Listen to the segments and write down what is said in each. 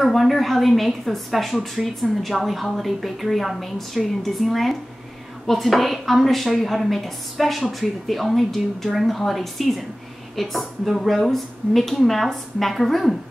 Ever wonder how they make those special treats in the Jolly Holiday Bakery on Main Street in Disneyland? Well, today I'm going to show you how to make a special treat that they only do during the holiday season. It's the Rose Mickey Mouse Macaroon.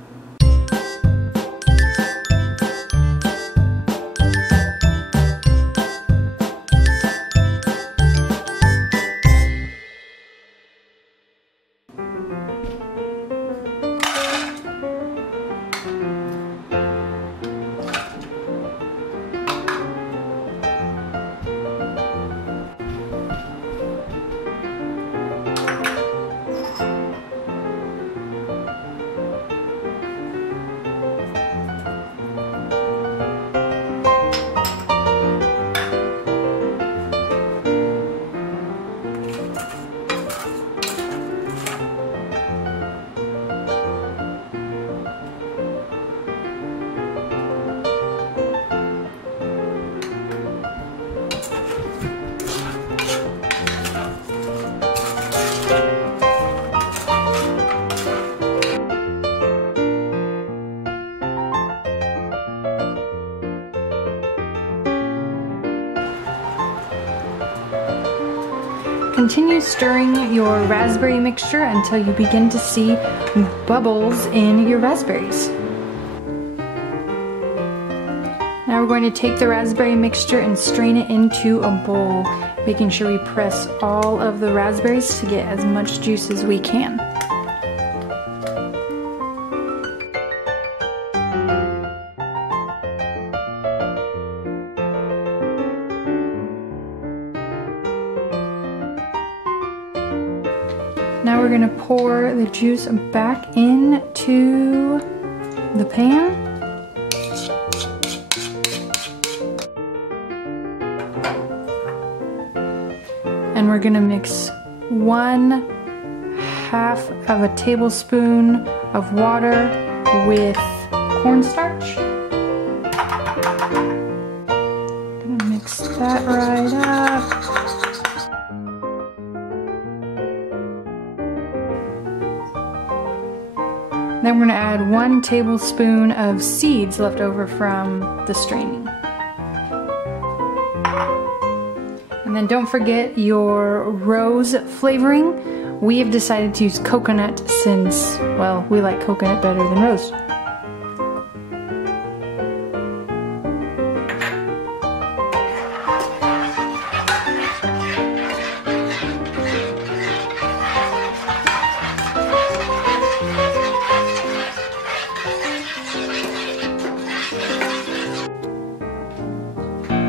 Continue stirring your raspberry mixture until you begin to see bubbles in your raspberries. Now we're going to take the raspberry mixture and strain it into a bowl, making sure we press all of the raspberries to get as much juice as we can. Now we're going to pour the juice back into the pan. And we're going to mix 1/2 of a tablespoon of water with cornstarch. Going to mix that right up. Then we're going to add 1 tablespoon of seeds left over from the straining. And then don't forget your rose flavoring. We have decided to use coconut since, well, we like coconut better than rose.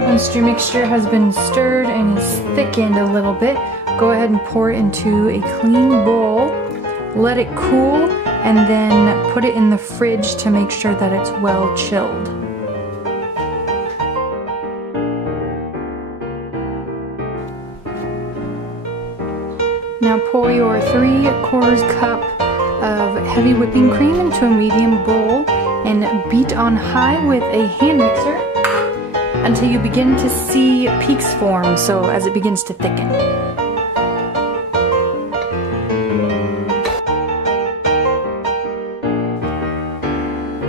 Once your mixture has been stirred and is thickened a little bit, go ahead and pour it into a clean bowl, let it cool, and then put it in the fridge to make sure that it's well chilled. Now pour your 3/4 cup of heavy whipping cream into a medium bowl and beat on high with a hand mixer until you begin to see peaks form, so as it begins to thicken.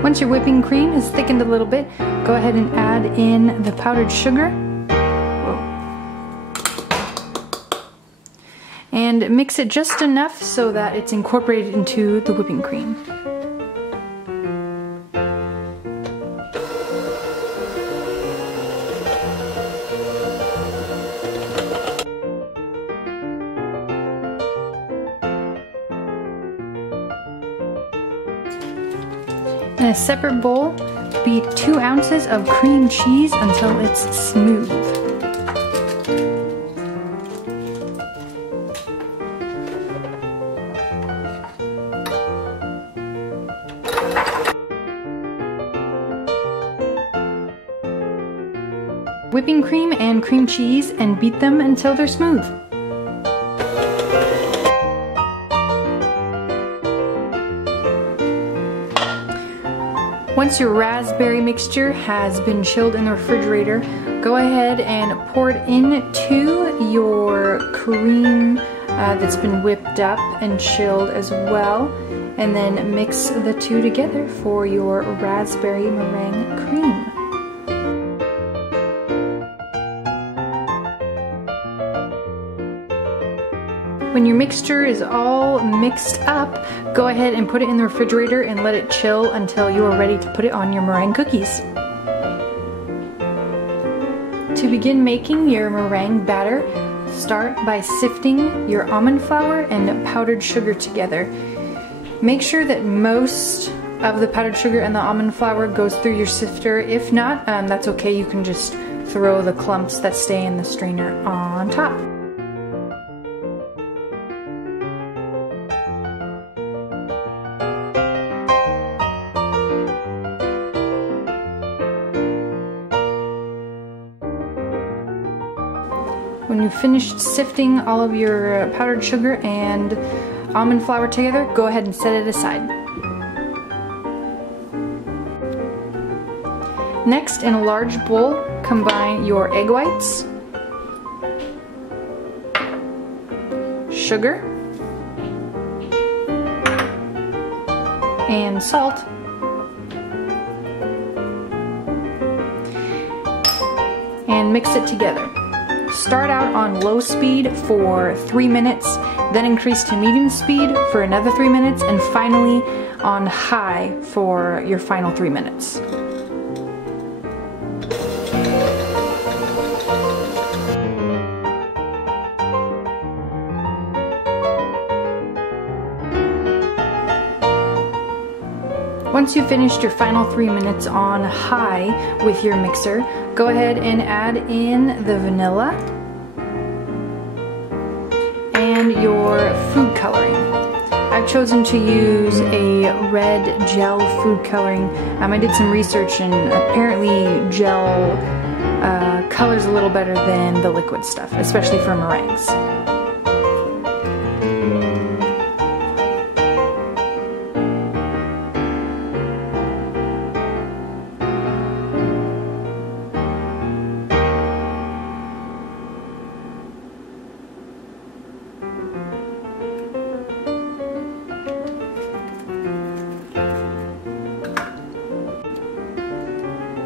Once your whipping cream is thickened a little bit, go ahead and add in the powdered sugar. And mix it just enough so that it's incorporated into the whipping cream. In a separate bowl, beat 2 ounces of cream cheese until it's smooth. Whipping cream and cream cheese and beat them until they're smooth. Once your raspberry mixture has been chilled in the refrigerator, go ahead and pour it into your cream that's been whipped up and chilled as well. and then mix the two together for your raspberry meringue cream. When your mixture is all mixed up, go ahead and put it in the refrigerator and let it chill until you are ready to put it on your meringue cookies. To begin making your meringue batter, start by sifting your almond flour and powdered sugar together. Make sure that most of the powdered sugar and the almond flour goes through your sifter. If not, that's okay. You can just throw the clumps that stay in the strainer on top. When you've finished sifting all of your powdered sugar and almond flour together, go ahead and set it aside. Next, in a large bowl, combine your egg whites, sugar, and salt, and mix it together. Start out on low speed for 3 minutes, then increase to medium speed for another 3 minutes, and finally on high for your final 3 minutes. Once you've finished your final 3 minutes on high with your mixer, go ahead and add in the vanilla and your food coloring. I've chosen to use a red gel food coloring. I did some research and apparently gel colors a little better than the liquid stuff, especially for meringues.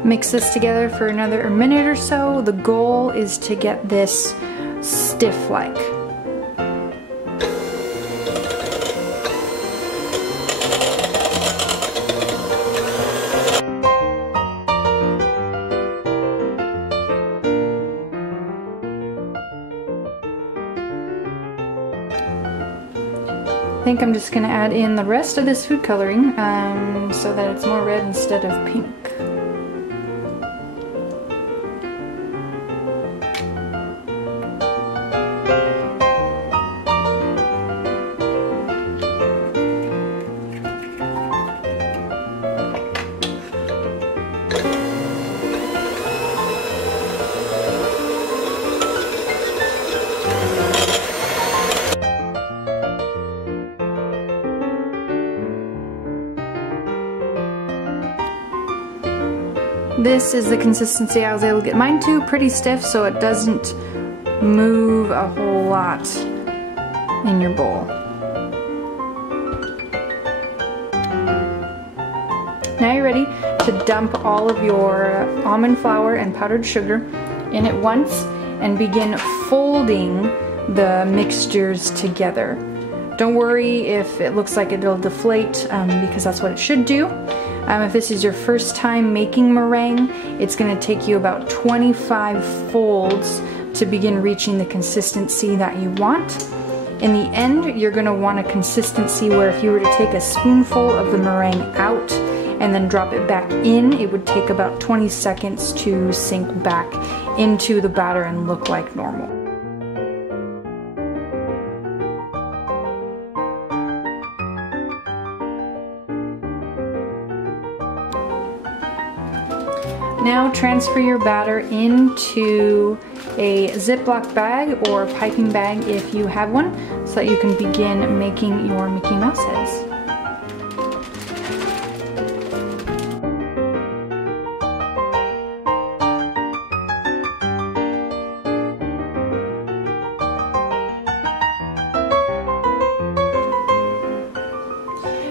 Mix this together for another minute or so. The goal is to get this stiff-like. I think I'm just going to add in the rest of this food coloring so that it's more red instead of pink. This is the consistency I was able to get mine to, pretty stiff so it doesn't move a whole lot in your bowl. Now you're ready to dump all of your almond flour and powdered sugar in at once and begin folding the mixtures together. Don't worry if it looks like it'll deflate because that's what it should do. If this is your first time making meringue, it's going to take you about 25 folds to begin reaching the consistency that you want. In the end, you're going to want a consistency where if you were to take a spoonful of the meringue out and then drop it back in, it would take about 20 seconds to sink back into the batter and look like normal. Now transfer your batter into a Ziploc bag or piping bag if you have one, so that you can begin making your Mickey Mouse heads.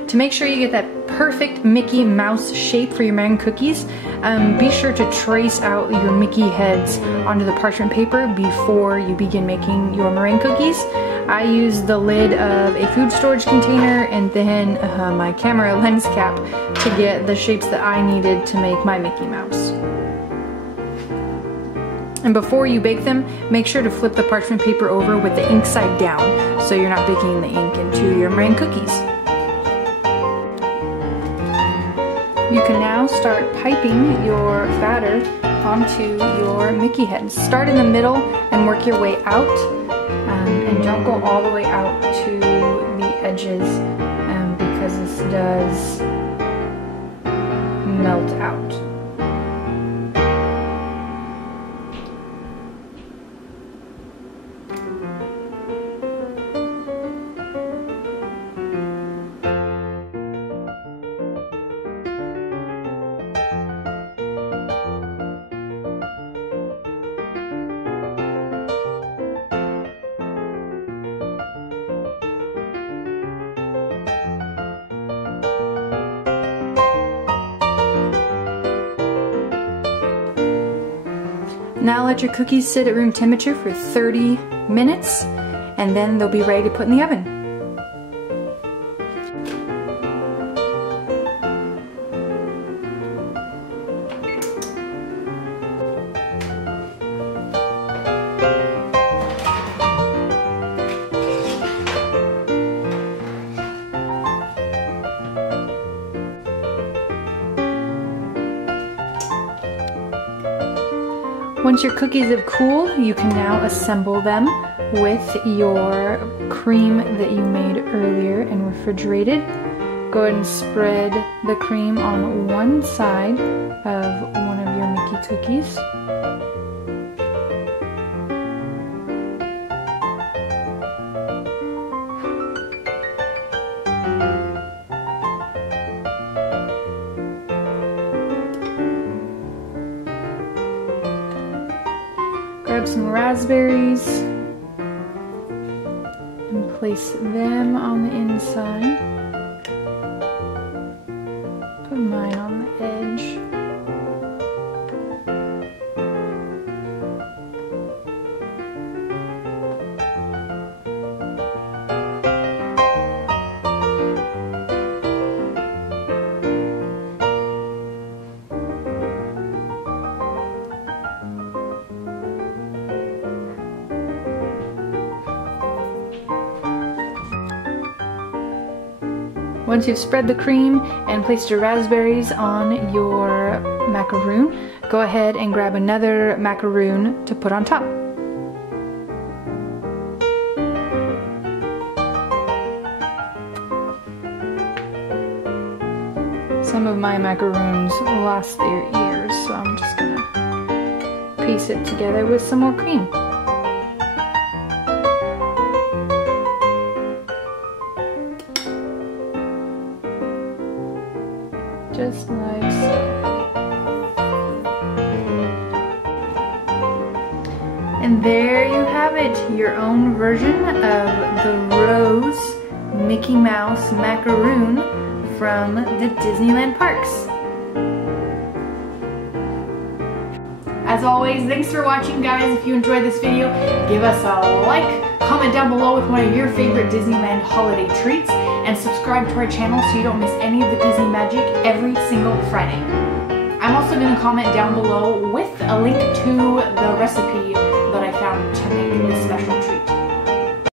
To To make sure you get that perfect Mickey Mouse shape for your meringue cookies, be sure to trace out your Mickey heads onto the parchment paper before you begin making your meringue cookies. I used the lid of a food storage container and then my camera lens cap to get the shapes that I needed to make my Mickey Mouse. And before you bake them, make sure to flip the parchment paper over with the ink side down so you're not baking the ink into your meringue cookies. You can now start piping your batter onto your Mickey heads. Start in the middle and work your way out, and don't go all the way out to the edges because this does melt out. Now let your cookies sit at room temperature for 30 minutes and then they'll be ready to put in the oven. Once your cookies have cooled, you can now assemble them with your cream that you made earlier and refrigerated. Go ahead and spread the cream on one side of one of your Mickey cookies. Grab some raspberries and place them on the inside. Put mine on the edge. Once you've spread the cream and placed your raspberries on your macaroon, go ahead and grab another macaroon to put on top. Some of my macaroons lost their ears, so I'm just gonna piece it together with some more cream. Just like so. And there you have it, your own version of the Rose Mickey Mouse macaroon from the Disneyland parks. As always, thanks for watching, guys. If you enjoyed this video, give us a like, comment down below with one of your favorite Disneyland holiday treats, and subscribe to our channel so you don't miss any of the Disney magic every single Friday. I'm also going to comment down below with a link to the recipe that I found to make this special treat.